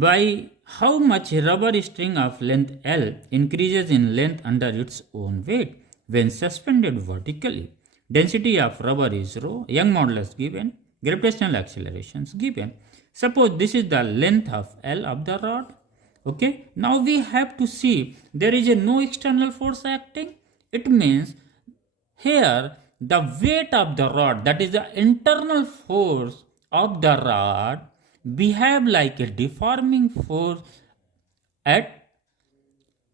by how much rubber string of length L increases in length under its own weight when suspended vertically. Density of rubber is rho, Young modulus given, gravitational accelerations given. Suppose this is the length of L of the rod. Okay, now we have to see there is no external force acting. It means here the weight of the rod, that is the internal force of the rod, behave like a deforming force at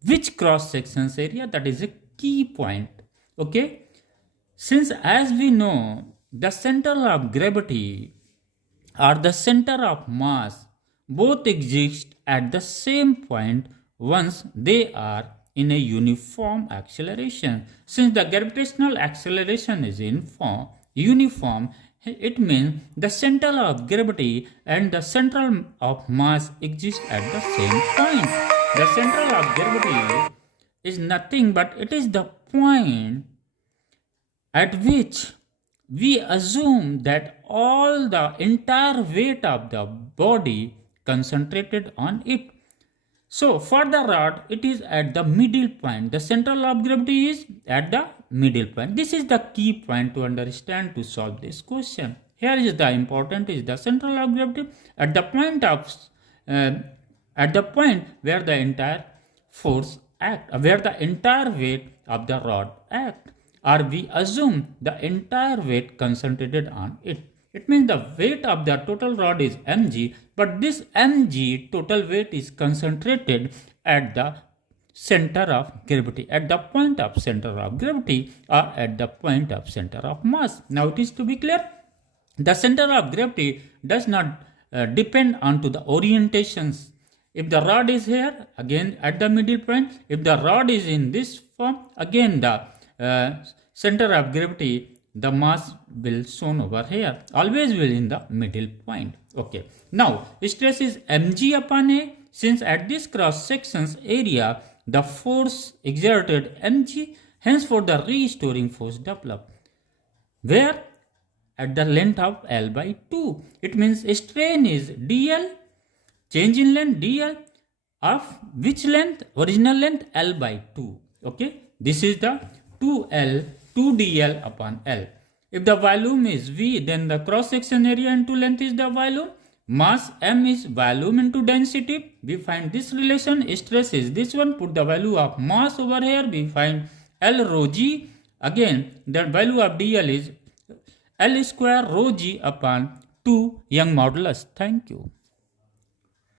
which cross sections area, that is a key point. Okay, since as we know the center of gravity or the center of mass both exist at the same point once they are in a uniform acceleration. Since the gravitational acceleration is uniform, it means the center of gravity and the center of mass exist at the same point. The center of gravity is nothing but it is the point at which we assume that all the entire weight of the body concentrated on it. So for the rod, it is at the middle point. The center of gravity is at the middle point. This is the key point to understand to solve this question. Here is the important is the center of gravity at the point where the entire force act, where the entire weight of the rod act, or we assume the entire weight concentrated on it. It means the weight of the total rod is mg, but this mg total weight is concentrated at the center of gravity, at the point of center of gravity, or at the point of center of mass. Now it is to be clear, the center of gravity does not depend on to the orientations. If the rod is here, again at the middle point. If the rod is in this form, again the center of gravity, the mass will shown over here, always will in the middle point. Okay, now stress is mg upon a, since at this cross sections area the force exerted mg, hence for the restoring force developed where at the length of L by 2. It means strain is dl, change in length dl, of which length? Original length L by 2. Okay, this is the 2L 2dl upon L. If the volume is V, then the cross section area into length is the volume. Mass M is volume into density. We find this relation. Stress is this one. Put the value of mass over here. We find L rho g. Again, the value of dl is L square rho g upon 2 Young modulus. Thank you.